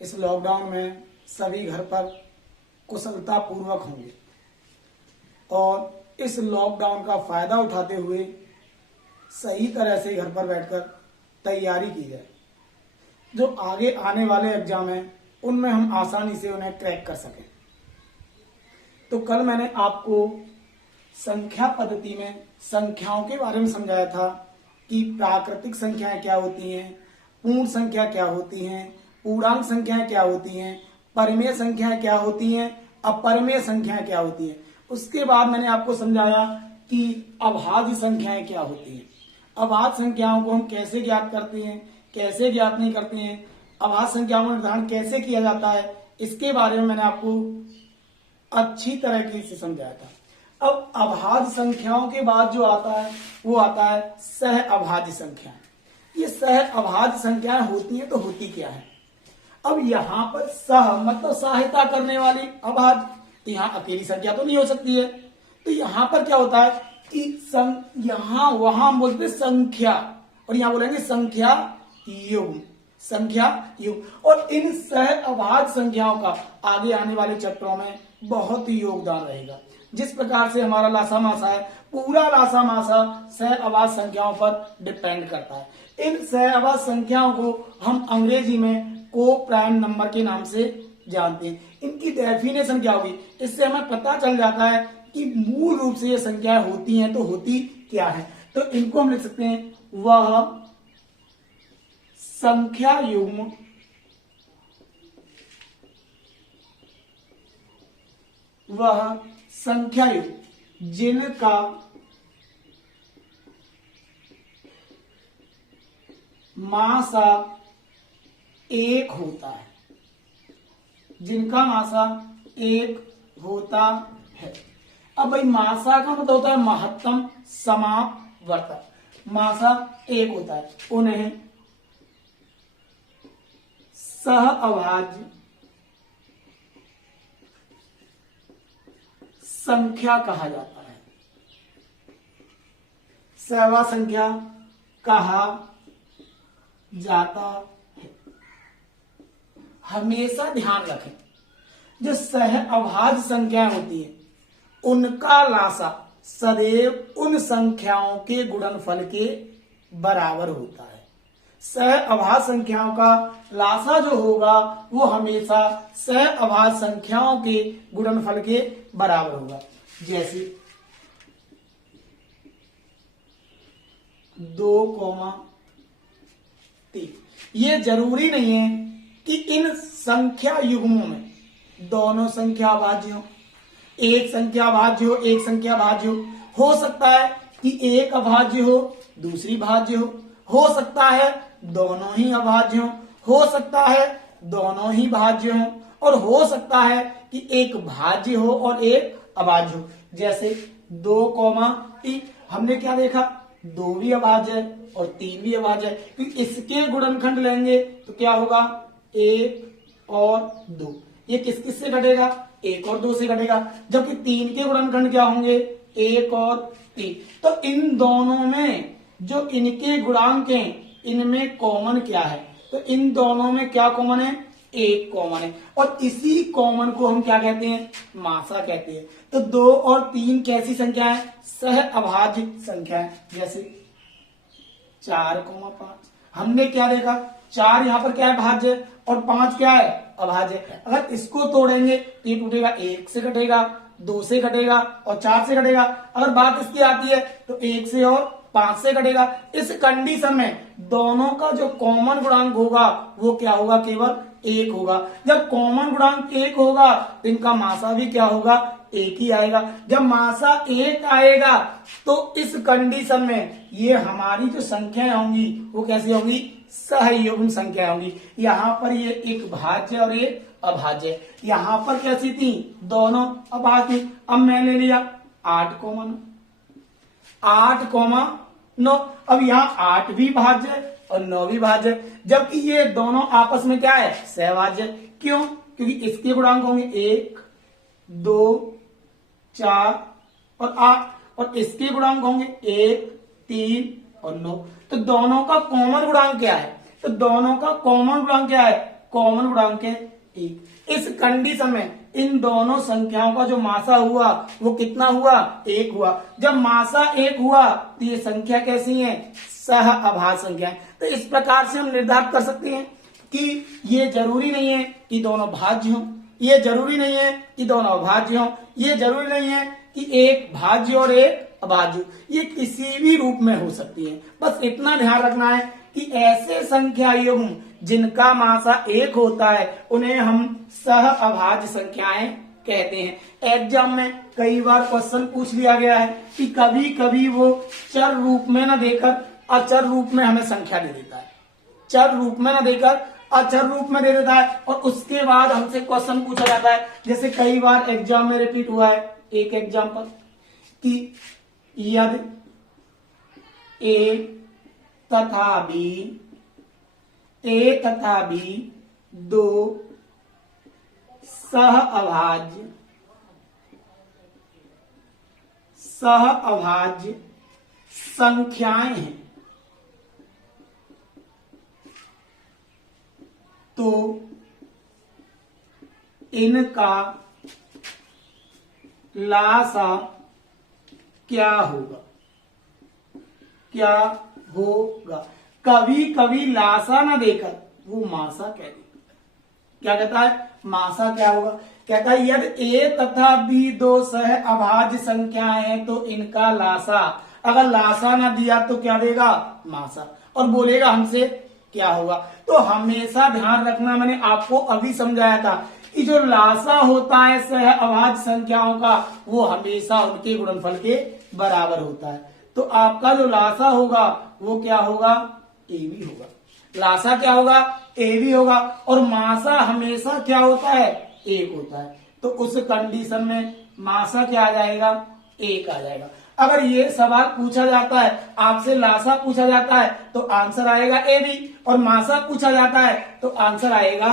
इस लॉकडाउन में सभी घर पर कुशलता पूर्वक होंगे और इस लॉकडाउन का फायदा उठाते हुए सही तरह से घर पर बैठकर तैयारी की जाए। जो आगे आने वाले एग्जाम हैं उनमें हम आसानी से उन्हें क्रैक कर सकें। तो कल मैंने आपको संख्या पद्धति में संख्याओं के बारे में समझाया था कि प्राकृतिक संख्याएं क्या होती हैं, पूर्ण संख्या क्या होती हैं, पूर्णांक संख्याएं क्या होती हैं, परिमेय संख्याएं क्या होती हैं, अपरिमेय संख्याएं क्या होती हैं। उसके बाद मैंने आपको समझाया कि अभाज्य संख्याएं क्या होती हैं। अभाज्य संख्याओं को हम कैसे ज्ञात करते हैं, कैसे ज्ञात नहीं करते हैं, अभाज्य संख्याओं का निर्धारण कैसे किया जाता है, इसके बारे में मैंने आपको अच्छी तरीके से समझाया था। अब अभाज्य संख्याओं के बाद जो आता है वो आता है सह अभाज्य संख्याएं। ये सह अभाज्य संख्याएं होती हैं तो होती क्या है। अब यहाँ पर सह मतलब सहायता करने वाली अभाज्य, यहाँ अकेली संख्या तो नहीं हो सकती है। तो यहाँ पर क्या होता है कि यहाँ वहां बोलते संख्या और यहाँ बोलेंगे संख्या युग्म, संख्या युग्म। और इन सह अभाज्य संख्याओं का आगे आने वाले चैप्टरों में बहुत ही योगदान रहेगा। जिस प्रकार से हमारा लासा मासा है, पूरा लासा मासा सह अभाज्य संख्याओं पर डिपेंड करता है। इन सह अभाज्य संख्याओं को हम अंग्रेजी में को प्राइम नंबर के नाम से जानते हैं। इनकी डेफिनेशन क्या होगी, इससे हमें पता चल जाता है कि मूल रूप से ये संख्याएं होती हैं तो होती क्या है। तो इनको हम लिख सकते हैं वह संख्या युग्म जिनका मासा एक होता है, जिनका मासा एक होता है। अब भाई मासा का मतलब होता है महत्तम समावर्तक, मासा एक होता है, उन्हें सह अभाज्य संख्या कहा जाता है, सहअभाज्य संख्या कहा जाता है। हमेशा ध्यान रखें जो सह अभाज्य संख्याएं होती है उनका लासा सदैव उन संख्याओं के गुणनफल के बराबर होता है। सह अभाज्य संख्याओं का लासा जो होगा वो हमेशा सह अभाज्य संख्याओं के गुणनफल के बराबर होगा। जैसे 2,3। ये जरूरी नहीं है कि इन संख्या युग्मों में दोनों संख्या अभाज्य हो, एक संख्या भाज्य हो, एक संख्या भाज्य हो सकता है कि एक अभाज्य हो दूसरी भाज्य हो सकता है दोनों ही अभाज्य हो सकता है दोनों ही भाज्य हो, और हो सकता है कि एक भाज्य हो और एक अभाज्य हो। जैसे 2,3 हमने क्या देखा, 2 भी अभाज्य है और 3 भी अभाज्य है, क्योंकि इसके गुणनखंड लेंगे तो क्या होगा 1 और 2। ये किस किस से घटेगा, 1 और 2 से घटेगा। जबकि 3 के गुणनखंड क्या होंगे 1 और 3। तो इन दोनों में जो इनके गुणांक हैं इनमें कॉमन क्या है, तो इन दोनों में क्या कॉमन है, 1 कॉमन है, और इसी कॉमन को हम क्या कहते हैं, मासा कहते हैं। तो 2 और 3 कैसी संख्या है, सह अभाज्य संख्या है। जैसे 4,5 हमने क्या देखा, 4 यहाँ पर क्या है भाज्य और 5 क्या है अभाज्य। अगर इसको तोड़ेंगे तो ये टूटेगा, 1 से घटेगा, 2 से घटेगा और 4 से घटेगा। अगर बात इसकी आती है तो 1 से और 5 से घटेगा। इस कंडीशन में दोनों का जो कॉमन गुणांक होगा वो क्या होगा, केवल 1 होगा। जब कॉमन गुणांक 1 होगा तो इनका मासा भी क्या होगा, 1 ही आएगा। जब मासा 1 आएगा तो इस कंडीशन में ये हमारी जो संख्याएं होंगी वो कैसी होंगी, सहयुग्म संख्या होंगी। यहाँ पर ये एक भाज्य और एक अभाज्य, यहाँ पर कैसी थी, दोनों अभाज्य। अब मैंने लिया 8,9। अब यहाँ 8 भी भाज्य और 9 भी भाज्य, जबकि ये दोनों आपस में क्या है, सहभाज्य। क्यों, क्योंकि इसके गुणांक होंगे 1, 2, 4 और 8 और इसके गुणांक होंगे 1, 3 और 9। तो दोनों का कॉमन गुणांक क्या है, तो दोनों का कॉमन गुणांक क्या है, कॉमन गुणांक है 1। इस कंडीशन में इन दोनों संख्याओं का जो मासा हुआ वो कितना हुआ? 1 हुआ। जब मासा 1 हुआ तो ये संख्या कैसी है? सह अभाज्य संख्या है। तो इस प्रकार से हम निर्धारित कर सकते हैं कि ये जरूरी नहीं है कि दोनों भाज्य हों, ये जरूरी नहीं है कि दोनों अभाज्य हों, ये जरूरी नहीं है कि एक भाज्य और एक अभाज्य, ये किसी भी रूप में हो सकती है। बस इतना ध्यान रखना है कि ऐसे संख्या युग्म जिनका मासा 1 होता है उन्हें हम सह अभाज्य संख्याएं कहते हैं। एग्जाम में कई बार क्वेश्चन पूछ लिया गया है कि कभी कभी वो चर रूप में न देकर अचर रूप में हमें संख्या दे देता है, चर रूप में न देकर अचर रूप में दे देता है, और उसके बाद हमसे क्वेश्चन पूछा जाता है। जैसे कई बार एग्जाम में रिपीट हुआ है एक एग्जाम्पल कि यदि ए तथा बी दो सह अभाज्य संख्याएं हैं तो इनका लासा क्या होगा? क्या होगा? कभी कभी लासा ना देकर वो मासा कह देगा। क्या कहता है? मासा क्या होगा? कहता है यदि ए तथा बी दो सह अभाज्य संख्याएं हैं तो इनका लासा, अगर लासा ना दिया तो क्या देगा? मासा। और बोलेगा हमसे क्या होगा? तो हमेशा ध्यान रखना, मैंने आपको अभी समझाया था कि जो लासा होता है सह अभाज्य संख्याओं का वो हमेशा उनके गुणनफल के बराबर होता है। तो आपका जो लासा होगा वो क्या होगा? ए बी होगा। लासा क्या होगा? ए बी होगा। और मासा हमेशा क्या होता है? 1 होता है। तो उस कंडीशन में मासा क्या आ जाएगा? 1 आ जाएगा। अगर ये सवाल पूछा जाता है, आपसे लासा पूछा जाता है तो आंसर आएगा ए बी, और मासा पूछा जाता है तो आंसर आएगा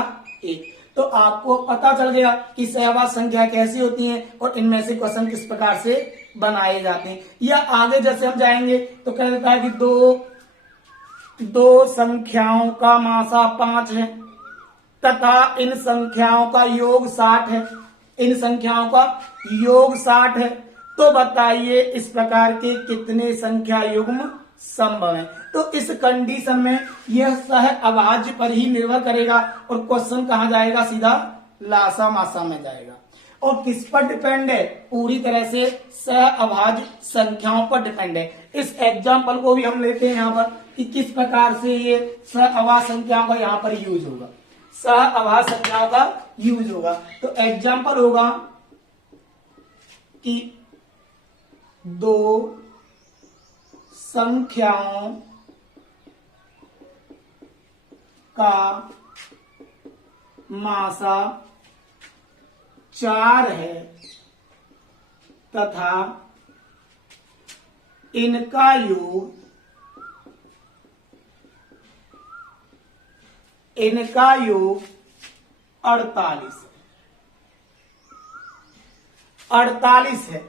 1। तो आपको पता चल गया कि सहअभाज्य संख्या कैसी होती हैं और इनमें से क्वेश्चन किस प्रकार से बनाए जाते हैं। या आगे जैसे हम जाएंगे तो कह देता है कि दो संख्याओं का मासा 5 है तथा इन संख्याओं का योग 60 है, इन संख्याओं का योग 60 है, तो बताइए इस प्रकार के कितने संख्या युग्म संभव है? तो इस कंडीशन में यह सह अभाज्य पर ही निर्भर करेगा और क्वेश्चन कहां जाएगा? सीधा लासा मासा में जाएगा। और किस पर डिपेंड है? पूरी तरह से सह अभाज्य संख्याओं पर डिपेंड है। इस एग्जाम्पल को भी हम लेते हैं यहाँ पर कि किस प्रकार से ये सह अभाज्य संख्याओं का यहाँ पर यूज होगा, सह अभाज्य संख्याओं का यूज होगा। तो एग्जाम्पल होगा कि दो संख्याओं का मासा 4 है तथा इनका योग 48 है।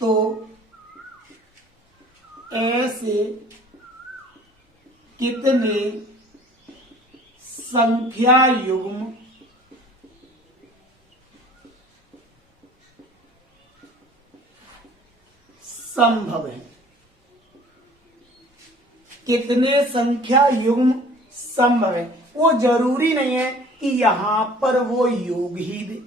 तो ऐसे कितने संख्या युग्म संभव है? कितने संख्या युग्म संभव है? वो जरूरी नहीं है कि यहां पर वो योग ही दे,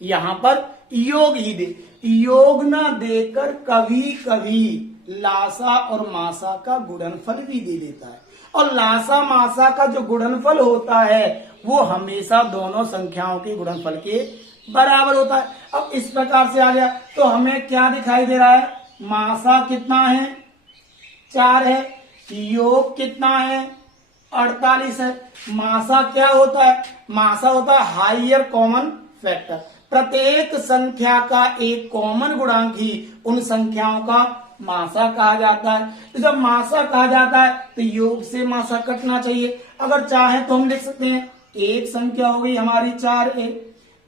यहां पर योग ही दे। योग ना देकर कभी कभी लासा और मासा का गुणनफल भी दे देता है, और लासा मासा का जो गुणनफल होता है वो हमेशा दोनों संख्याओं के गुणनफल के बराबर होता है। अब इस प्रकार से आ गया तो हमें क्या दिखाई दे रहा है? मासा कितना है? 4 है। योग कितना है? 48 है। मासा क्या होता है? मासा होता है हाइयर कॉमन फैक्टर। प्रत्येक संख्या का एक कॉमन गुणांक ही उन संख्याओं का मासा कहा जाता है। तो जब मासा कहा जाता है तो योग से मासा कटना चाहिए। अगर चाहे तो हम लिख सकते हैं एक संख्या हो गई हमारी 4a,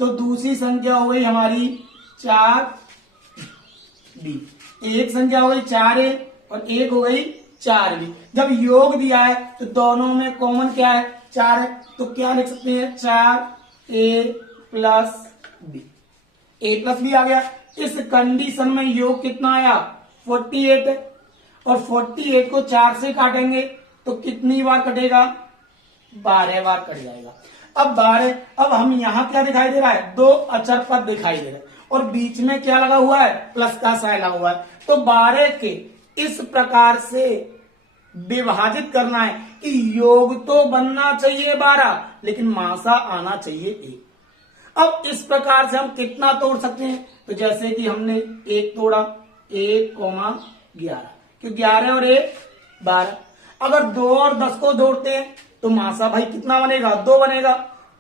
तो दूसरी संख्या हो गई हमारी 4b। एक संख्या हो गई 4a और एक हो गई 4b। जब योग दिया है तो दोनों में कॉमन क्या है? 4 है, तो क्या लिख सकते हैं 4a plus b. a plus b आ गया। इस कंडीशन में योग कितना आया 48 है, और 48 को 4 से काटेंगे तो कितनी बार कटेगा 12 बार कट जाएगा। अब 12, अब हम यहां क्या दिखाई दे रहा है 2 अचर पद दिखाई दे रहे हैं, और बीच में क्या लगा हुआ है प्लस का साइन लगा हुआ है। तो 12 के इस प्रकार से विभाजित करना है कि योग तो बनना चाहिए 12, लेकिन मासा आना चाहिए 1। अब इस प्रकार से हम कितना तोड़ सकते हैं, तो जैसे कि हमने 1 तोड़ा 1,11, क्यों 11 और 1 12। अगर 2 और 10 को तोड़ते हैं तो मासा भाई कितना बनेगा 2 बनेगा।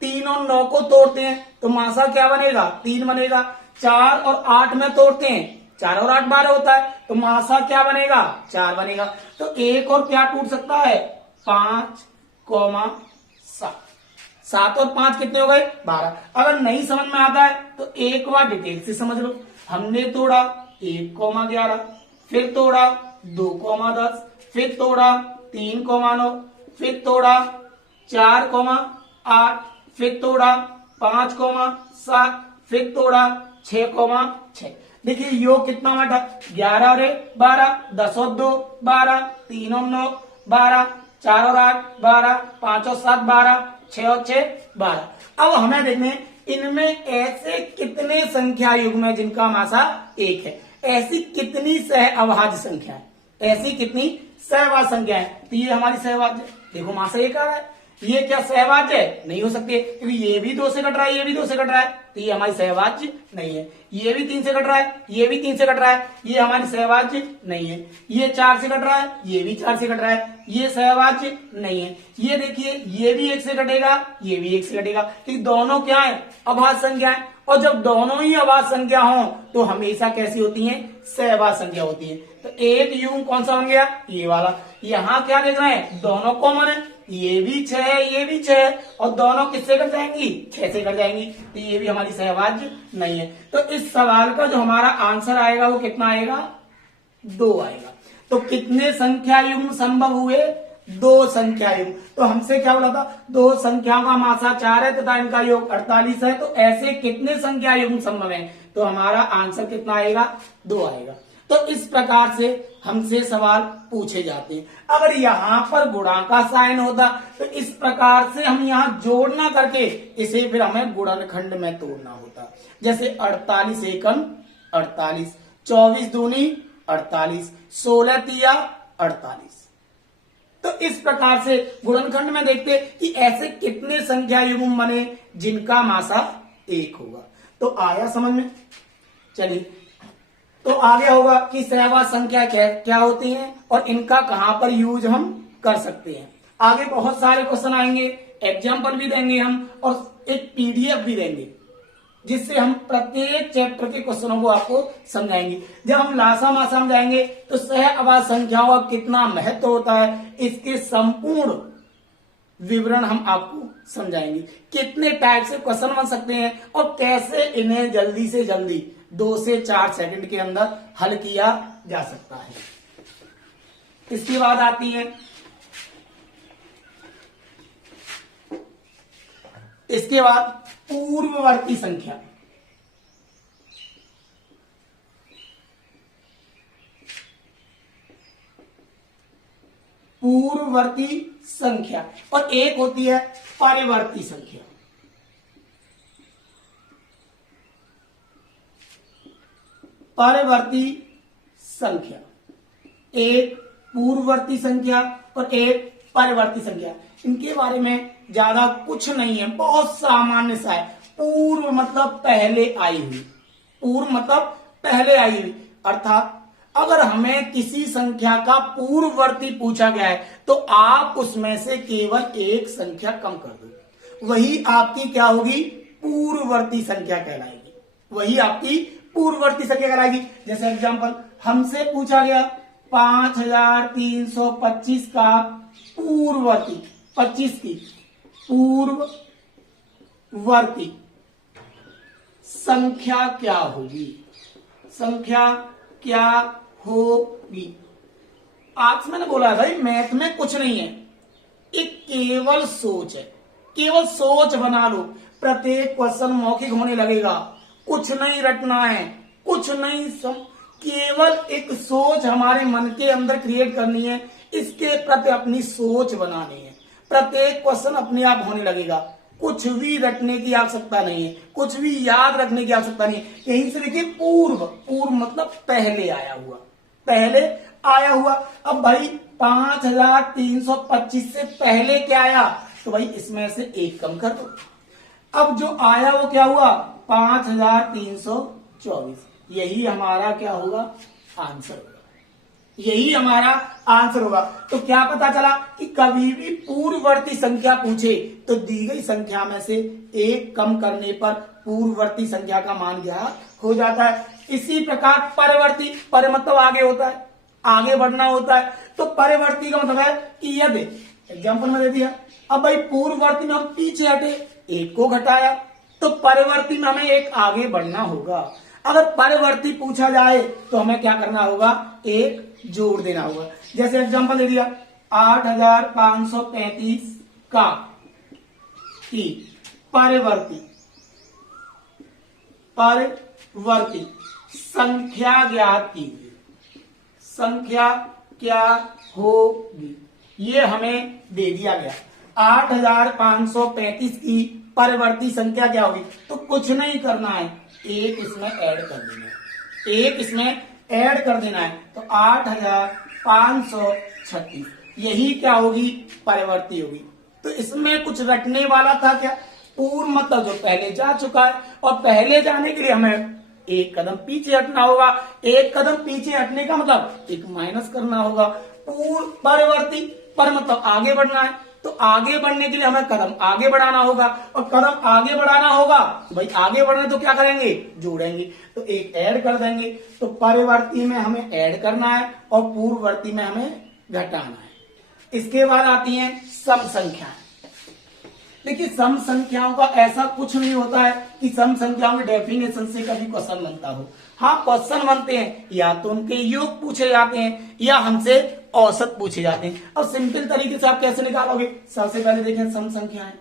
3 और 9 को तोड़ते हैं तो मासा क्या बनेगा 3 बनेगा। 4 और 8 में तोड़ते हैं 4 और 8 12 होता है, तो मासा क्या बनेगा 4 बनेगा। तो एक और क्या टूट सकता है 5,7। 7 और 5 कितने हो गए 12। अगर नहीं समझ में आता है तो एक बार डिटेल से समझ लो। हमने तोड़ा 1,11, फिर तोड़ा 2,10, फिर तोड़ा 3,9, फिर तोड़ा 4,8, फिर तोड़ा 5,7, फिर तोड़ा 6,6। देखिए योग कितना बटा 11 और 12, 10 और 2 12, 3 और 9 12, 4 और 8 12, 5 और 7 12, 6 और 6 12। अब हमें देखने इनमें ऐसे कितने संख्या युग्म है जिनका मासा 1 है। ऐसी कितनी सह अभाज्य संख्या है, ऐसी कितनी सहवाच्य संख्या है। तो ये हमारी सहवाच्य, देखो मासा 1 आ रहा है, ये क्या सहवाच्य है नहीं हो सकती है, क्योंकि ये भी 2 से कट रहा है, ये भी 2 से कट रहा है, तो ये हमारी सहवाच्य नहीं है। ये भी 3 से कट रहा है, ये भी 3 से कट रहा है, ये हमारी सहवाच्य नहीं है। ये 4 से कट रहा है, ये भी 4 से कट रहा है, ये सहवाच्य नहीं है। ये देखिए ये भी 1 से कटेगा, ये भी 1 से कटेगा, क्योंकि दोनों क्या है अभाज्य संख्या है। और जब दोनों ही अभाज्य संख्या हो तो हमेशा कैसी होती है सहवाच्य संख्या होती है। तो एक युग्म कौन सा बन गया ये वाला। यहाँ क्या देख रहे हैं दोनों कॉमन है, ये भी 6 है, ये भी 6 है, और दोनों किससे कट जाएंगी 6 से कट जाएंगी, तो ये भी हमारी सहवाच्य नहीं है। तो इस सवाल का जो हमारा आंसर आएगा वो कितना आएगा 2 आएगा। तो कितने संख्या युग्म संभव हुए 2 संख्या युग्म। तो हमसे क्या बोला था 2 संख्याओं का मासा 4 है तथा इनका योग 48 है, तो ऐसे कितने संख्या युग्म संभव है, तो हमारा आंसर कितना आएगा 2 आएगा। तो इस प्रकार से हमसे सवाल पूछे जाते हैं। अगर यहाँ पर गुणा का साइन होता तो इस प्रकार से हम यहाँ जोड़ना करके इसे फिर हमें गुणनखंड में तोड़ना होता। जैसे 48 एकम 48, 24 दूनी 48, 16 तिया 48। तो इस प्रकार से गुणनखंड में देखते कि ऐसे कितने संख्या युग्म बने जिनका मासा 1 होगा। तो आया समझ में। चलिए तो आगे होगा कि सहवाच्य संख्या क्या होती हैं और इनका कहां पर यूज हम कर सकते हैं। आगे बहुत सारे क्वेश्चन आएंगे, एग्जाम्पल भी देंगे हम, और एक पीडीएफ भी देंगे जिससे हम प्रत्येक चैप्टर के क्वेश्चनों को आपको समझाएंगे। जब हम लासा मासा में जाएंगे तो सह अभाज्य संख्याओं का कितना महत्व होता है इसके संपूर्ण विवरण हम आपको समझाएंगे। कितने टाइप से क्वेश्चन बन सकते हैं और कैसे इन्हें जल्दी से जल्दी 2 से 4 सेकंड के अंदर हल किया जा सकता है। इसके बाद आती है इसके बाद पूर्ववर्ती संख्या। पूर्ववर्ती संख्या और एक होती है परिवर्ती संख्या। परिवर्ती संख्या, एक पूर्ववर्ती संख्या और एक परिवर्ती संख्या। इनके बारे में ज्यादा कुछ नहीं है, बहुत सामान्य सा है। पूर्व मतलब पहले आई हुई, पूर्व मतलब पहले आई हुई, अर्थात अगर हमें किसी संख्या का पूर्ववर्ती पूछा गया है तो आप उसमें से केवल एक संख्या कम कर दो, वही आपकी क्या होगी पूर्ववर्ती संख्या कहलाएगी, वही आपकी पूर्ववर्ती संख्या कहलाएगी। जैसे एग्जांपल हमसे पूछा गया 5325 का पूर्ववर्ती, 25 की पूर्ववर्ती संख्या क्या होगी, संख्या क्या होगी। आज मैंने बोला भाई मैथ में कुछ नहीं है, एक केवल सोच है, केवल सोच बना लो। प्रत्येक क्वेश्चन मौखिक होने लगेगा, कुछ नहीं रटना है, कुछ नहीं केवल एक सोच हमारे मन के अंदर क्रिएट करनी है, इसके प्रति अपनी सोच बनानी है। प्रत्येक क्वेश्चन अपने आप होने लगेगा, कुछ भी रटने की आवश्यकता नहीं है, कुछ भी याद रखने की आवश्यकता नहीं है। यहीं से देखिए पूर्व, पूर्व मतलब पहले आया हुआ, पहले आया हुआ। अब भाई 5325 से पहले क्या आया, तो भाई इसमें से एक कम कर दो। अब जो आया वो क्या हुआ, 5324। यही हमारा क्या होगा, आंसर होगा, यही हमारा आंसर होगा। तो क्या पता चला कि कभी भी पूर्ववर्ती संख्या पूछे तो दी गई संख्या में से एक कम करने पर पूर्ववर्ती संख्या का मान ज्ञात हो जाता है। इसी प्रकार परवर्ती, पर मतलब आगे होता है, आगे बढ़ना होता है। तो परवर्ती का मतलब है कि यदि एग्जाम्पल में दे दिया, अब भाई पूर्ववर्ती में हम पीछे हटे, एक को घटाया, तो परवर्ती में हमें एक आगे बढ़ना होगा। अगर परवर्ती पूछा जाए तो हमें क्या करना होगा, एक जोड़ देना होगा। जैसे एग्जांपल दे दिया 8535 का की परवर्ती, परवर्ती संख्या ज्ञात कीजिए, संख्या क्या होगी, ये हमें दे दिया गया। 8535 की परवर्ती संख्या क्या होगी, तो कुछ नहीं करना है, एक इसमें ऐड कर देना है, एक इसमें ऐड कर देना है। तो 8536 यही क्या होगी, परवर्ती होगी। तो इसमें कुछ रटने वाला था क्या, पूर्व मतलब जो पहले जा चुका है, और पहले जाने के लिए हमें एक कदम पीछे हटना होगा। एक कदम पीछे हटने का मतलब एक माइनस करना होगा। पूर्व परवर्ती, पर मतलब आगे बढ़ना है, तो आगे बढ़ने के लिए हमें कदम आगे बढ़ाना होगा, और कदम आगे बढ़ाना होगा तो भाई आगे बढ़ना तो क्या करेंगे, जोड़ेंगे, तो एक ऐड कर देंगे। तो परवर्ती में हमें ऐड करना है और पूर्ववर्ती में हमें घटाना है। इसके बाद आती हैं सम संख्याएं। देखिए सम संख्याओं का ऐसा कुछ नहीं होता है कि सम संख्याओं के डेफिनेशन से कभी क्वेश्चन बनता हो। हाँ क्वेश्चन बनते हैं, या तो उनके योग पूछे जाते हैं या हमसे औसत पूछे जाते हैं। अब सिंपल तरीके से आप कैसे निकालोगे, सबसे पहले देखें सम संख्याएं।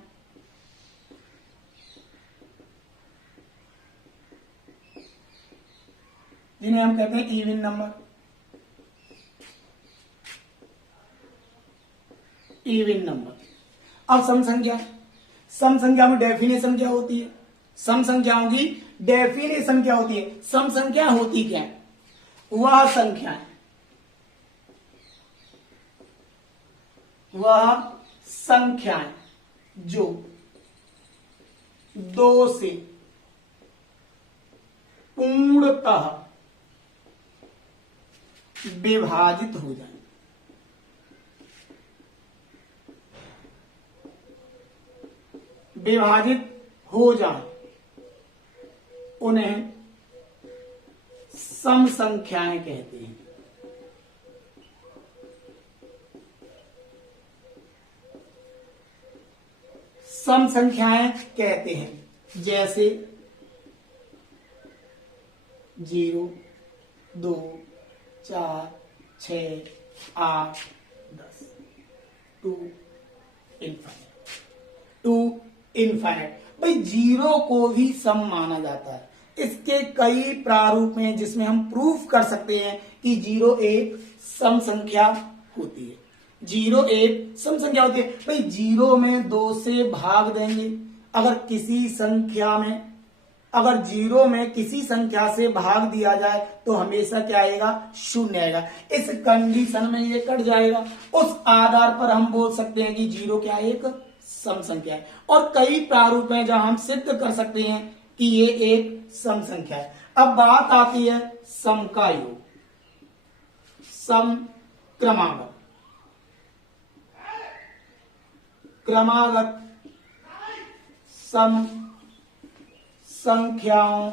जिन्हें हम कहते हैं इवन नंबर, इवन नंबर। अब सम संख्या, सम संख्या में डेफिनेशन क्या होती है, सम संख्याओं की डेफिनेशन क्या होती है। सम संख्या होती क्या है, वह संख्याएं, वह संख्याएं जो दो से पूर्णतः विभाजित हो जाए, विभाजित हो जाए, उन्हें सम संख्याएं कहते हैं। सम संख्याएं कहते हैं। जैसे 0, 2, 4, 6, 8, 10, टू इनफाइनाइट। भाई जीरो को भी सम माना जाता है। इसके कई प्रारूप हैं जिसमें हम प्रूफ कर सकते हैं कि जीरो एक सम संख्या होती है, जीरो एक सम संख्या होती है। भाई जीरो में 2 से भाग देंगे, अगर किसी संख्या में, अगर जीरो में किसी संख्या से भाग दिया जाए तो हमेशा क्या आएगा, 0 आएगा। इस कंडीशन में ये कट जाएगा। उस आधार पर हम बोल सकते हैं कि जीरो क्या एक सम संख्या है। और कई प्रारूप हैं जहां हम सिद्ध कर सकते हैं कि ये एक सम संख्या है। अब बात आती है सम का योग, सम क्रमागत, क्रमागत सम संख्याओं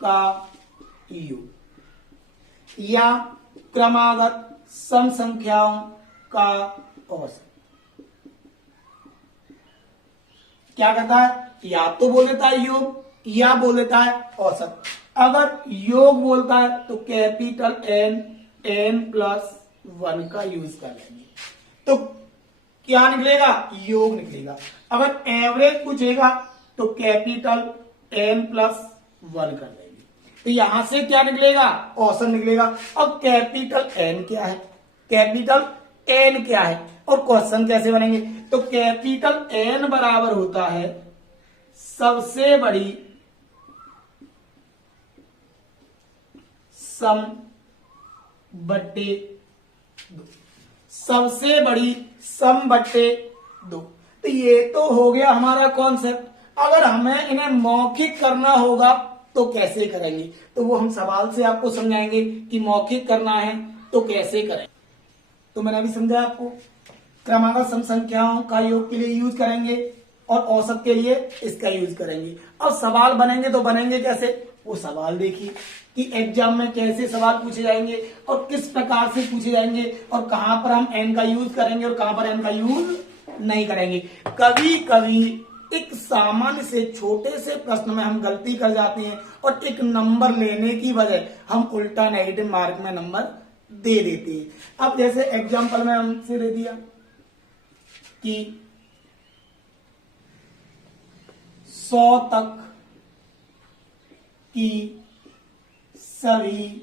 का योग या क्रमागत सम संख्याओं का औसत। क्या कहता है, या तो बोल देता है योग या बोल देता है औसत। अगर योग बोलता है तो कैपिटल N, N+1 का यूज कर लेंगे। तो क्या निकलेगा, योग निकलेगा। अगर एवरेज पूछेगा तो कैपिटल एन प्लस 1 कर लेंगे, तो यहां से क्या निकलेगा, औसत निकलेगा। अब कैपिटल एन क्या है, कैपिटल एन क्या है और क्वेश्चन कैसे बनेंगे, तो कैपिटल एन बराबर होता है सबसे बड़ी सम बट्टे 2, सबसे बड़ी सम बट्टे 2। तो ये तो हो गया हमारा कॉन्सेप्ट। अगर हमें इन्हें मौखिक करना होगा तो कैसे करेंगे, तो वो हम सवाल से आपको समझाएंगे कि मौखिक करना है तो कैसे करें। तो मैंने अभी समझा आपको, क्रमागत सम संख्याओं का योग के लिए यूज करेंगे और औसत के लिए इसका यूज करेंगे। अब सवाल बनेंगे तो बनेंगे कैसे, वो सवाल देखिए कि एग्जाम में कैसे सवाल पूछे जाएंगे और किस प्रकार से पूछे जाएंगे और कहां पर हम एन का यूज करेंगे और कहां पर एन का यूज नहीं करेंगे। कभी कभी एक सामान्य से छोटे से प्रश्न में हम गलती कर जाते हैं और एक नंबर लेने की वजह हम उल्टा नेगेटिव मार्क में नंबर दे देते हैं। अब जैसे एग्जाम्पल में हमसे दे दिया कि 100 तक की सभी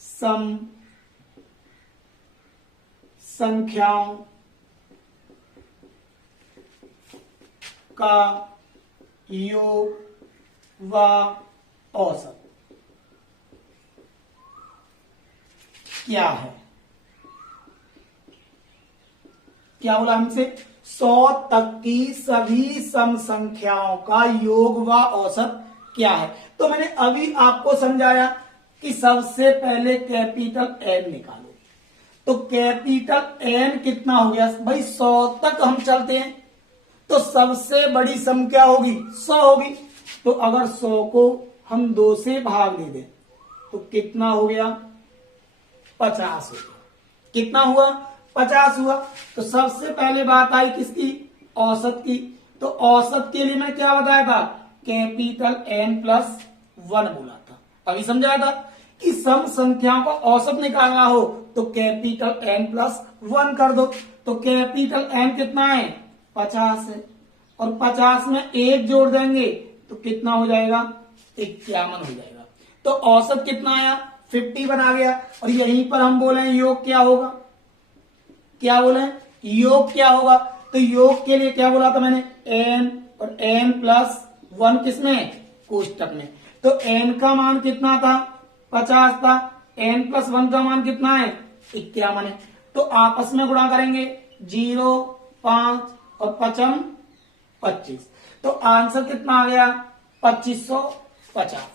सम संख्याओं का योग व औसत क्या है। क्या बोला हमसे, 100 तक की सभी सम संख्याओं का योग व औसत क्या है। तो मैंने अभी आपको समझाया कि सबसे पहले कैपिटल एन निकालो। तो कैपिटल एन कितना हो गया भाई, 100 तक हम चलते हैं तो सबसे बड़ी सम क्या होगी, 100 होगी। तो अगर 100 को हम 2 से भाग दे दें तो कितना हो गया, 50 हो गया। कितना हुआ, 50 हुआ। तो सबसे पहले बात आई किसकी, औसत की। तो औसत के लिए मैं क्या बताया था, कैपिटल एन प्लस 1 बोला था। अभी समझाया था कि सम संख्याओं को औसत निकालना हो तो कैपिटल एन प्लस 1 कर दो। तो कैपिटल एन कितना है, 50 है और 50 में 1 जोड़ देंगे तो कितना हो जाएगा, 51 हो जाएगा। तो औसत कितना आया, 51 आ गया। और यहीं पर हम बोले योग क्या होगा, क्या बोले, योग क्या होगा। तो योग के लिए क्या बोला था मैंने, एन और एन प्लस 1 किसमें, कोष्टक में। तो एन का मान कितना था, 50 था। एन प्लस 1 का मान कितना है, 51 है। तो आपस में गुणा करेंगे, 0, 5 और 5 25। तो आंसर कितना आ गया, 2550।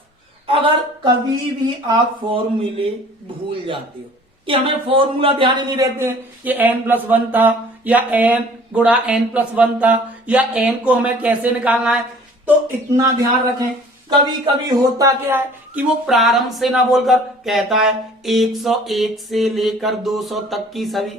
अगर कभी भी आप फॉर्मूले भूल जाते हो कि हमें फॉर्मूला ध्यान ही नहीं रहते कि एन प्लस 1 था या एन गुणा एन प्लस 1 था या एन को हमें कैसे निकालना है, तो इतना ध्यान रखें। कभी कभी होता क्या है कि वो प्रारंभ से ना बोलकर कहता है 101 से लेकर 200 तक की सभी,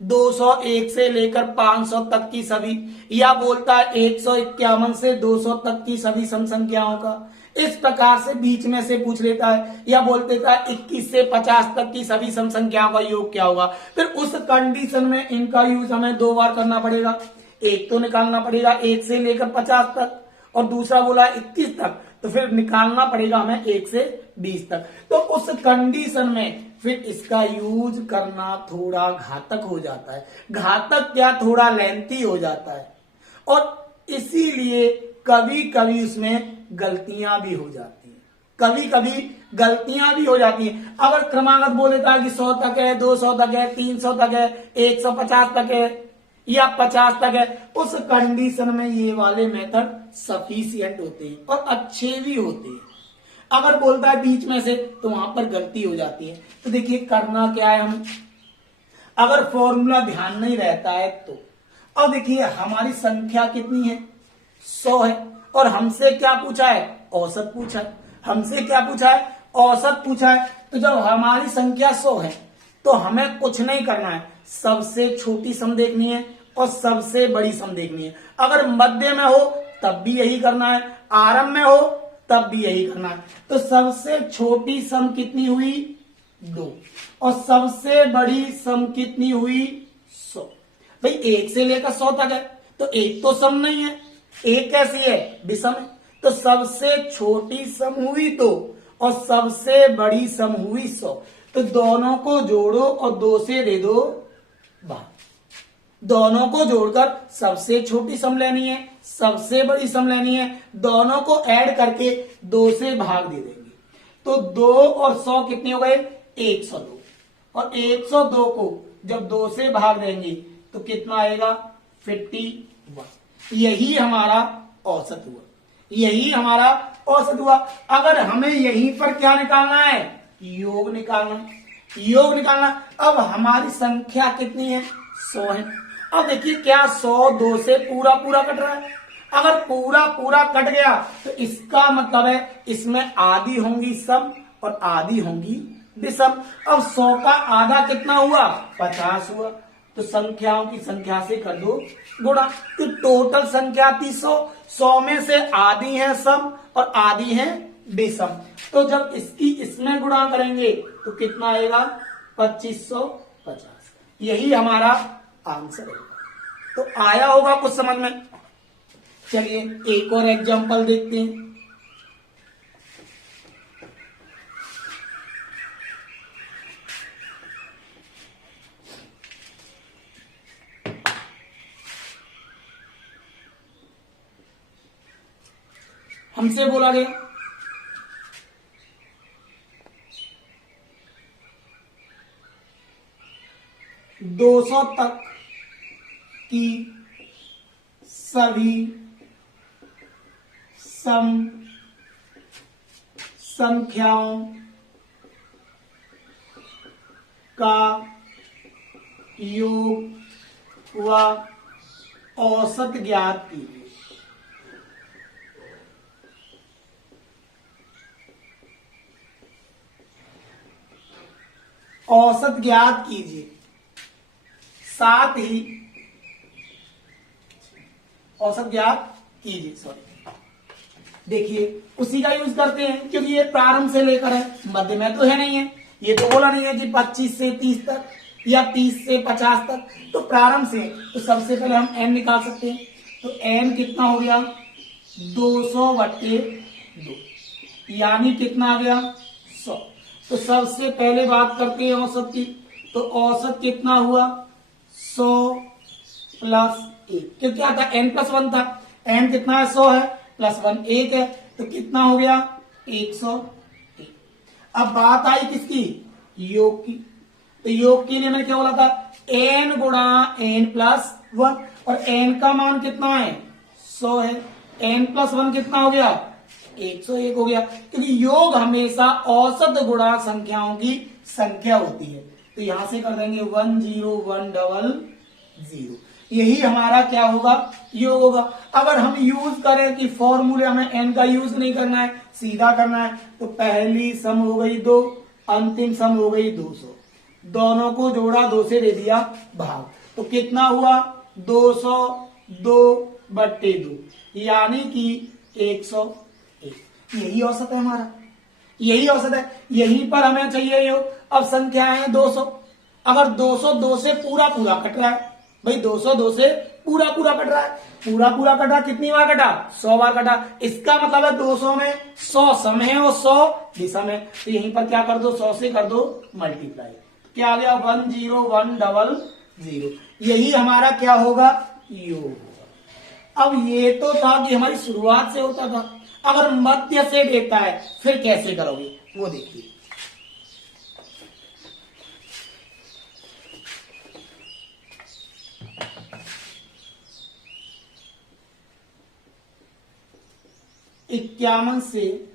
201 से लेकर 500 तक की सभी, या बोलता है 151 से 200 तक की सभी सम संख्याओं का। इस प्रकार से बीच में से पूछ लेता है, या बोल देता है 21 से 50 तक की सभी सम संख्याओं का योग क्या होगा। फिर उस कंडीशन में इनका यूज हमें 2 बार करना पड़ेगा। एक तो निकालना पड़ेगा 1 से लेकर 50 तक और दूसरा बोला 21 तक, तो फिर निकालना पड़ेगा हमें 1 से 20 तक। तो उस कंडीशन में फिर इसका यूज करना थोड़ा घातक हो जाता है। घातक क्या, थोड़ा लेंथी हो जाता है और इसीलिए कभी कभी उसमें गलतियां भी हो जाती हैं, कभी कभी गलतियां भी हो जाती हैं। अगर क्रमागत बोल देता है कि 100 तक है, 200 तक है, 300 तक है, 150 तक है या 50 तक है, उस कंडीशन में ये वाले मेथड सफिशिएंट होते हैं और अच्छे भी होते हैं। अगर बोलता है बीच में से तो वहां पर गलती हो जाती है। तो देखिए करना क्या है, हम अगर फॉर्मूला ध्यान नहीं रहता है तो अब देखिए हमारी संख्या कितनी है, 100 है और हमसे क्या पूछा है, औसत पूछा है। हमसे क्या पूछा है, औसत पूछा है। तो जब हमारी संख्या 100 है तो हमें कुछ नहीं करना है, सबसे छोटी सम देखनी है और सबसे बड़ी सम देखनी है। अगर मध्य में हो तब भी यही करना है, आरंभ में हो तब भी यही करना है। तो सबसे छोटी सम कितनी हुई, 2 और सबसे बड़ी सम कितनी हुई, 100। भाई 1 से लेकर 100 तक है तो एक तो सम नहीं है, एक कैसी है, विषम है। तो सबसे छोटी सम हुई 2 और सबसे बड़ी सम हुई 100। तो दोनों को जोड़ो और 2 से दे दो भाग। दोनों को जोड़कर सबसे छोटी सम लेनी है, सबसे बड़ी सम लेनी है, दोनों को ऐड करके 2 से भाग दे देंगे। तो 2 और 100 कितने हो गए, 102। और 102 को जब 2 से भाग देंगे तो कितना आएगा, 51। यही हमारा औसत हुआ, यही हमारा औसत हुआ। अगर हमें यहीं पर क्या निकालना है, योग निकालना, योग निकालना। अब हमारी संख्या कितनी है, 100 है। अब देखिए क्या 100 2 से पूरा पूरा कट रहा है। अगर पूरा पूरा कट गया तो इसका मतलब है इसमें आधी होंगी सम और आधी होंगी विषम। अब 100 का आधा कितना हुआ, 50 हुआ। तो संख्याओं की संख्या से कर दो गुणा। तो टोटल संख्या थी 100, 100 में से आधी है सम और आधी है विषम। तो जब इसकी इसमें गुणा करेंगे तो कितना आएगा, 2550। यही हमारा आंसर है। तो आया होगा कुछ समझ में। चलिए एक और एग्जांपल देखते हैं। हमसे बोला गया 200 तक की सभी सम संख्याओं का योग व औसत ज्ञात कीजिए। औसत ज्ञात कीजिए, साथ ही औसत ज्ञात कीजिए, सॉरी देखिए उसी का यूज करते हैं क्योंकि ये प्रारंभ से लेकर है, मध्य में तो है नहीं है। ये तो बोला नहीं है कि 25 से 30 तक या 30 से 50 तक, तो प्रारंभ से। तो सबसे पहले हम n निकाल सकते हैं। तो n कितना हो गया, 200/2 यानी कितना आ गया, 100। तो सबसे पहले बात करते हैं औसत की। तो औसत कितना हुआ, 100 + 1, क्योंकि क्या था, n+1 था। n कितना है, 100 है, +1 1 है, तो कितना हो गया, 101। अब बात आई किसकी, योग की। तो योग के लिए मैंने क्या बोला था, n गुणा n+1, और n का मान कितना है, 100 है। n+1 कितना हो गया, 101 हो गया, क्योंकि योग हमेशा औसत गुणा संख्याओं की संख्या होती है। तो यहां से कर देंगे 10100। यही हमारा क्या होगा, योग होगा। अगर हम यूज करें कि फॉर्मूले हमें एन का यूज नहीं करना है, सीधा करना है, तो पहली सम हो गई 2, अंतिम सम हो गई 200। दोनों को जोड़ा, 2 से दे दिया भाग। तो कितना हुआ, 202/2 यानी कि 101। यही औसत है हमारा, यही औसत है। यहीं पर हमें चाहिए योग। अब संख्या है 200। अगर 200 2 से पूरा पूरा कट रहा है, भाई 200 2 से पूरा पूरा कट रहा है, पूरा पूरा कटा, कितनी बार कटा, 100 बार कटा। इसका मतलब है 200 में 100 सम है और 100 विषम है। तो यहीं पर क्या कर दो, 100 से कर दो मल्टीप्लाई। क्या आ गया, 10100। यही हमारा क्या होगा, योग होगा। अब ये तो था कि हमारी शुरुआत से होता था, अगर मध्य से देता है फिर कैसे करोगे वो देखिए। इक्यावन से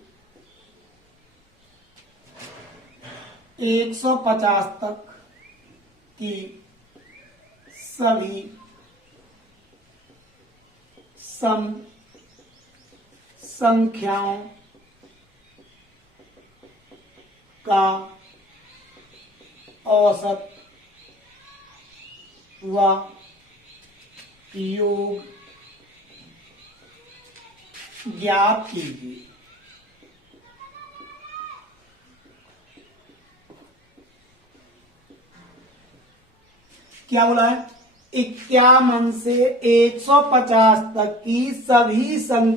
150 तक की सभी सम संख्याओं का औसत व योग ज्ञात कीजिए। क्या बोला है? 51 से 150 तक की सभी सम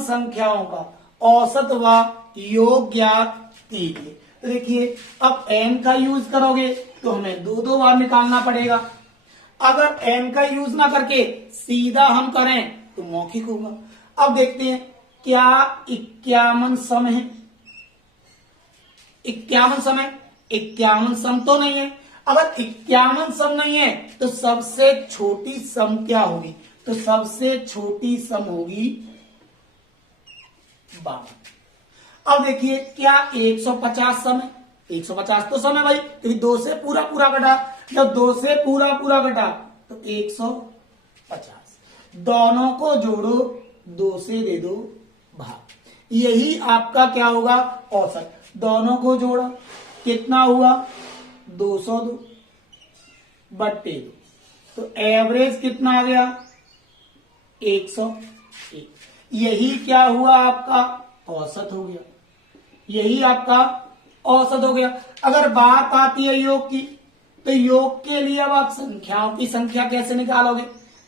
संख्याओं का औसत व योग ज्ञात कीजिए। तो देखिए, अब n का यूज करोगे तो हमें दो बार निकालना पड़ेगा। अगर n का यूज ना करके सीधा हम करें तो मौखिक होगा। अब देखते हैं, क्या 51 सम है? 51 सम है? 51 सम तो नहीं है। अगर 51 सम नहीं है तो सबसे छोटी सम क्या होगी? तो सबसे छोटी सम होगी 52। अब देखिए, क्या 150 सम है? 150 तो सम है भाई, क्योंकि 2 से पूरा पूरा कटा। जब 2 से पूरा पूरा कटा तो 150। दोनों को जोड़ो, 2 से दे दो भाग। यही आपका क्या होगा? औसत। दोनों को जोड़ा, कितना हुआ? 202 बट्टे 2। तो एवरेज कितना आ गया? 101। यही क्या हुआ? आपका औसत हो गया। यही आपका औसत हो गया। अगर बात आती है योग की, तो योग के लिए अब आप संख्याओं की संख्या कैसे निकालोगे?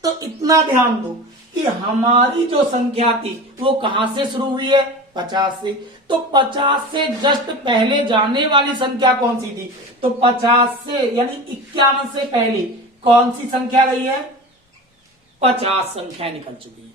तो इतना ध्यान दो कि हमारी जो संख्या थी वो कहां से शुरू हुई है? 50 से। तो 50 से जस्ट पहले जाने वाली संख्या कौन सी थी? तो 50 से यानी 51 से पहले कौन सी संख्या गई है? 50 संख्या निकल चुकी है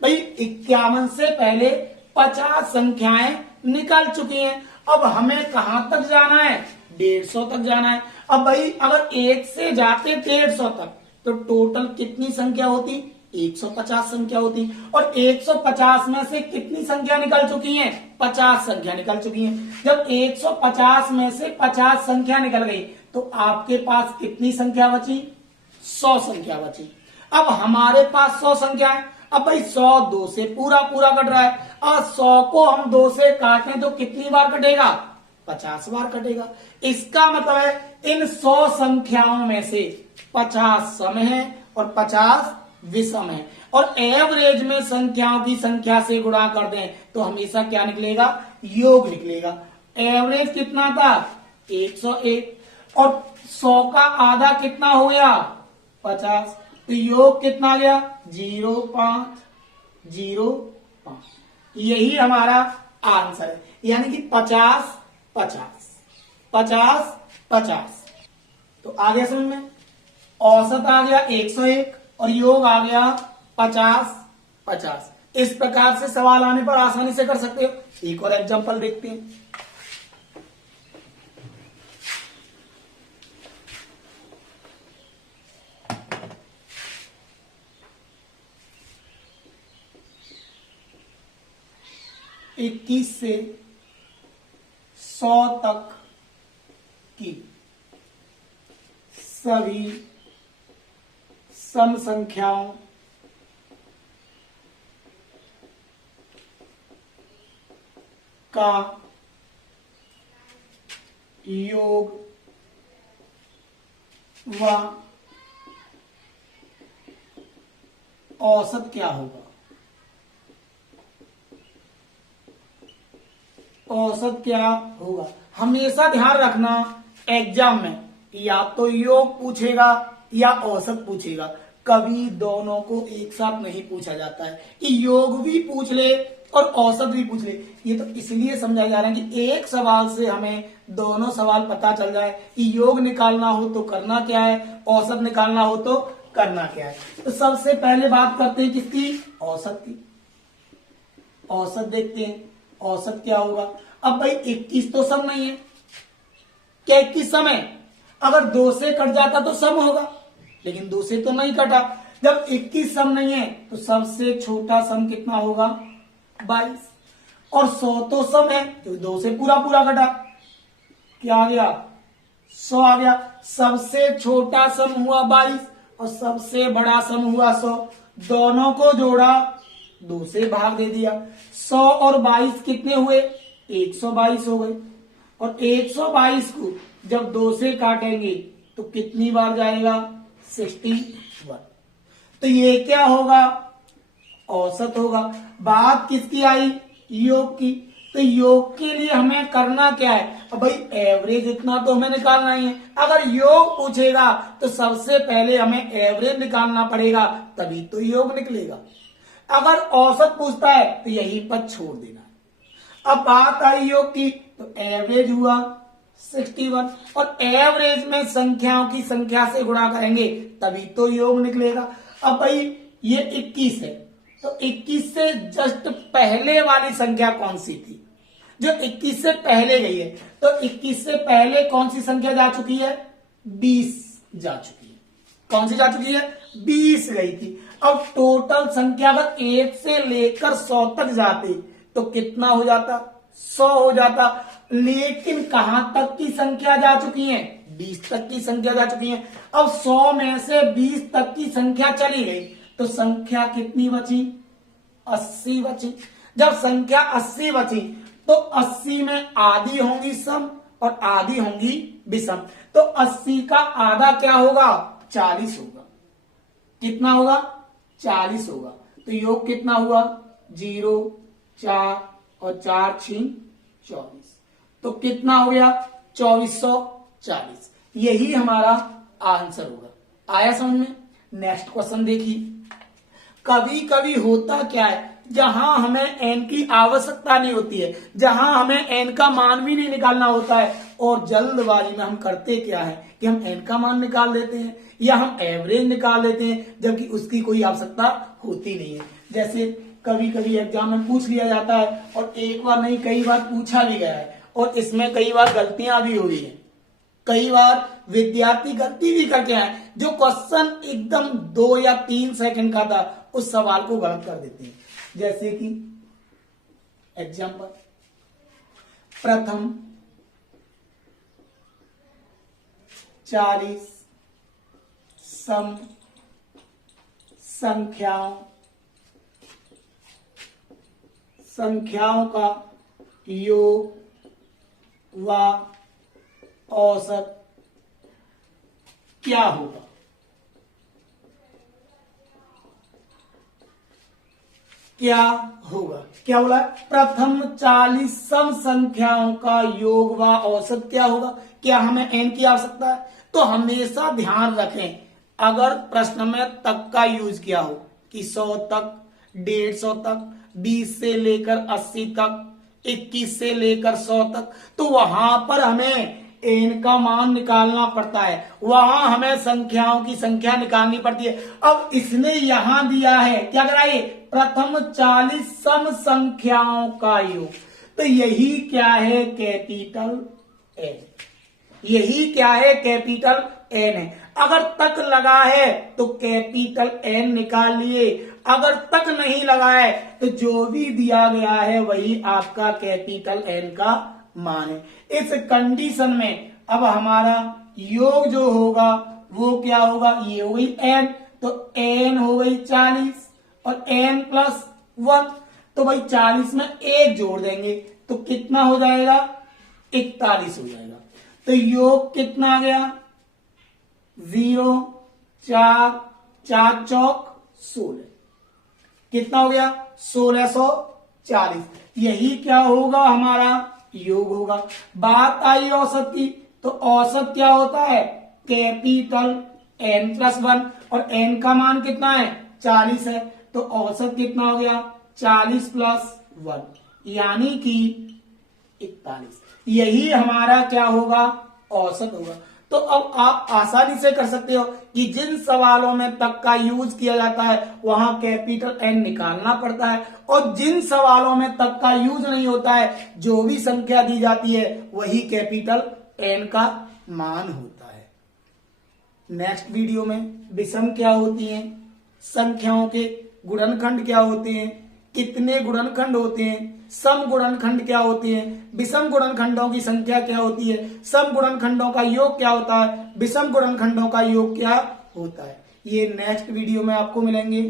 भाई। 51 से पहले 50 संख्याएं निकल चुकी हैं। अब हमें कहां तक जाना है? 150 तक जाना है। अब भाई, अगर 1 से जाते 150 तक तो टोटल कितनी संख्या होती? 150 संख्या होती। और 150 में से कितनी संख्या निकल चुकी हैं? 50 संख्या निकल चुकी हैं। जब 150 में से 50 संख्या निकल गई तो आपके पास कितनी संख्या बची? 100 संख्या बची। अब हमारे पास 100 संख्या है। अब भाई 100 2 से पूरा पूरा कट रहा है, और 100 को हम 2 से काटें तो कितनी बार कटेगा? 50 बार कटेगा। इसका मतलब है इन 100 संख्याओं में से 50 सम है और 50 विषम है। और एवरेज में संख्याओं की संख्या से गुणा कर दें तो हमेशा क्या निकलेगा? योग निकलेगा। एवरेज कितना था? 101। और 100 का आधा कितना हो गया? 50। तो योग कितना आ गया? 0.05। यही हमारा आंसर है। यानी कि 50 50 50 50। तो आ गया समझ में? औसत आ गया 101 और योग आ गया 50 50। इस प्रकार से सवाल आने पर आसानी से कर सकते हो। एक और एग्जांपल देखते हैं। इक्कीस से 100 तक की सभी सम संख्याओं का योग व औसत क्या होगा? औसत क्या होगा? हमेशा ध्यान रखना, एग्जाम में या तो योग पूछेगा या औसत पूछेगा। कभी दोनों को एक साथ नहीं पूछा जाता है कि योग भी पूछ ले और औसत भी पूछ ले। ये तो इसलिए समझाया जा रहा है कि एक सवाल से हमें दोनों सवाल पता चल जाए कि योग निकालना हो तो करना क्या है, औसत निकालना हो तो करना क्या है। तो सबसे पहले बात करते हैं किसकी? औसत की। औसत देखते हैं, औसत क्या होगा? अब भाई 21 तो सम नहीं है। क्या 21 सम है? अगर 2 से कट जाता तो सम होगा, लेकिन 2 से तो नहीं कटा। जब 21 सम नहीं है तो सबसे छोटा सम कितना होगा? 22। और 100 तो सम है तो 2 से पूरा पूरा कटा, क्या आ गया? 100 आ गया। सबसे छोटा सम हुआ 22 और सबसे बड़ा सम हुआ 100। दोनों को जोड़ा, 2 से भाग दे दिया। 100 और 22 कितने हुए? 122 हो गए। और 122 को जब 2 से काटेंगे तो कितनी बार जाएगा? 61। तो ये क्या होगा? औसत होगा। बात किसकी आई? योग की। तो योग के लिए हमें करना क्या है, अब भाई एवरेज इतना तो हमें निकालना ही है। अगर योग पूछेगा तो सबसे पहले हमें एवरेज निकालना पड़ेगा, तभी तो योग निकलेगा। अगर औसत पूछता है तो यही पर छोड़ देना है। अब बात आई योग की, तो एवरेज हुआ 61, और एवरेज में संख्याओं की संख्या से गुणा करेंगे तभी तो योग निकलेगा। अब भाई ये 21 है, तो 21 से जस्ट पहले वाली संख्या कौन सी थी जो 21 से पहले गई है, तो 21 से पहले कौन सी संख्या जा चुकी है, 20 जा चुकी है। कौन सी जा चुकी है, 20 गई थी। अब टोटल संख्या अगर 1 से लेकर 100 तक जाती तो कितना हो जाता, 100 हो जाता। लेकिन कहां तक की संख्या जा चुकी है, 20 तक की संख्या जा चुकी है। अब 100 में से 20 तक की संख्या चली गई तो संख्या कितनी बची, 80 बची। जब संख्या 80 बची तो 80 में आधी होंगी सम और आधी होंगी विषम, तो 80 का आधा क्या होगा, 40 होगा। कितना होगा, 40 होगा। तो योग कितना हुआ, 0, 4 और 4 6 24, तो कितना हो गया 2440। यही हमारा आंसर होगा। आया समझ में। नेक्स्ट क्वेश्चन देखिए। कभी कभी होता क्या है, जहां हमें एन की आवश्यकता नहीं होती है, जहां हमें एन का मान भी नहीं निकालना होता है, और जल्दबाजी में हम करते क्या है कि हम एन का मान निकाल देते हैं या हम एवरेज निकाल देते हैं, जबकि उसकी कोई आवश्यकता होती नहीं है। जैसे कभी कभी एग्जाम में पूछ लिया जाता है, और एक बार नहीं कई बार पूछा भी गया है, और इसमें कई बार गलतियां भी हुई है। कई बार विद्यार्थी गलती भी करके आए, जो क्वेश्चन एकदम 2 या 3 सेकंड का था उस सवाल को गलत कर देते हैं। जैसे कि एग्जाम्पल, प्रथम 40 सम संख्याओं का योग व औसत क्या होगा। क्या बोला, प्रथम 40 सम संख्याओं का योग व औसत क्या होगा। क्या हमें एन की आवश्यकता है, तो हमेशा ध्यान रखें अगर प्रश्न में तक का यूज किया हो कि 100 तक, 150 तक, 20 से लेकर 80 तक, 21 से लेकर 100 तक, तो वहां पर हमें एन का मान निकालना पड़ता है, वहां हमें संख्याओं की संख्या निकालनी पड़ती है। अब इसने यहां दिया है क्या कराइए, प्रथम 40 सम संख्याओं का योग, तो यही क्या है, कैपिटल एन। यही क्या है, कैपिटल एन है। अगर तक लगा है तो कैपिटल एन निकाल लिए, अगर तक नहीं लगा है तो जो भी दिया गया है वही आपका कैपिटल एन का मान है। इस कंडीशन में अब हमारा योग जो होगा वो क्या होगा, ये हो गई एन, तो एन हो गई 40 और एन प्लस 1, तो भाई 40 में 1 जोड़ देंगे तो कितना हो जाएगा, 41 हो जाएगा। तो योग कितना आ गया, 0, 4, 4 चौक 16, कितना हो गया 1640। यही क्या होगा, हमारा योग होगा। बात आई औसत की, तो औसत क्या होता है, कैपिटल एन प्लस 1, और एन का मान कितना है 40 है, तो औसत कितना हो गया 40 प्लस 1 यानी कि 41। यही हमारा क्या होगा, औसत होगा। तो अब आप आसानी से कर सकते हो कि जिन सवालों में तक का यूज किया जाता है वहां कैपिटल एन निकालना पड़ता है, और जिन सवालों में तक का यूज नहीं होता है, जो भी संख्या दी जाती है वही कैपिटल एन का मान होता है। नेक्स्ट वीडियो में विषम क्या होती हैं, संख्याओं के गुणनखंड क्या होते हैं, कितने गुणनखंड होते हैं, सम गुणनखंड क्या होते हैं, विषम गुणनखंडों की संख्या क्या होती है, सम गुणनखंडों का योग क्या होता है, विषम गुणनखंडों का योग क्या होता है, ये नेक्स्ट वीडियो में आपको मिलेंगे।